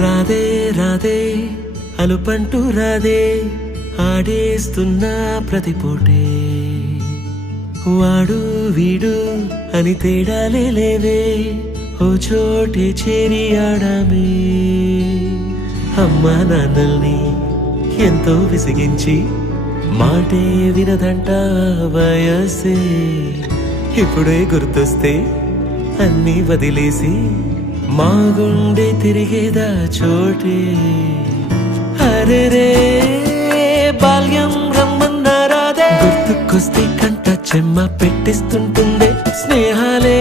రాదే రాదే అలుపంటూ రాదే ఆడేస్తున్నా ప్రతి పూటే వాడు వీడు అని తేడాలే లేవే ఓ చోటే చేరి ఆడామే అమ్మా నాన్నల్ని ఎంతో విసిగించి మాటే వినదంట వయసే ఇప్పుడే గుర్తొస్తే అన్నీ వదిలేసి మా గుండె తిరిగేదా చోటే అరే రే బాల్యం రమ్మన్నారాదే గుర్తుకొస్తే కంట చెమ్మ పెట్టిస్తుంటుందే స్నేహాలే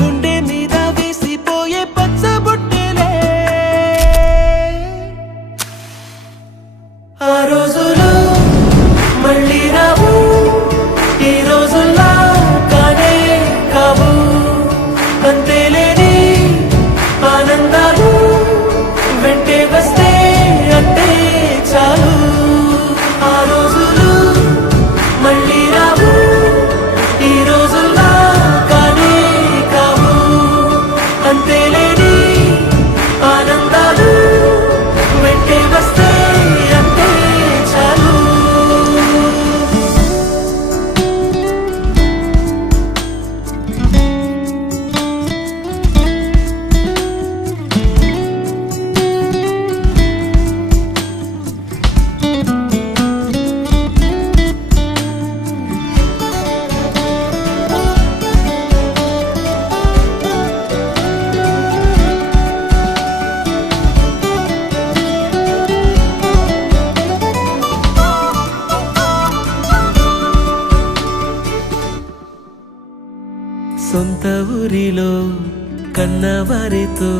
గుండె మీద వేసిపోయే పచ్చబొట్టెలే ఆ రోజులు మళ్ళీ రావు ఈ రోజుల్లా కానే కావు అంతేలేని ఆనందాలు వెంటే వస్తే అంటే చాలు ఆ రోజులు మళ్ళీ రావు ఈ రోజుల్లా కానే కావు అంతేలేని ఆనందాలు వెంటే వస్తే అంటే చాలు సొంత ఊరిలో కన్నవారితో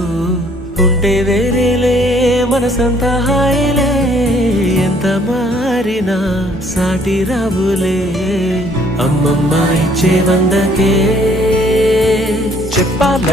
ఉంటే వేరేలే మనసంత హాయిలే ఎంత మారినా సాటి రావులే అమ్మమ్మ ఇచ్చే వందకే చెప్పాల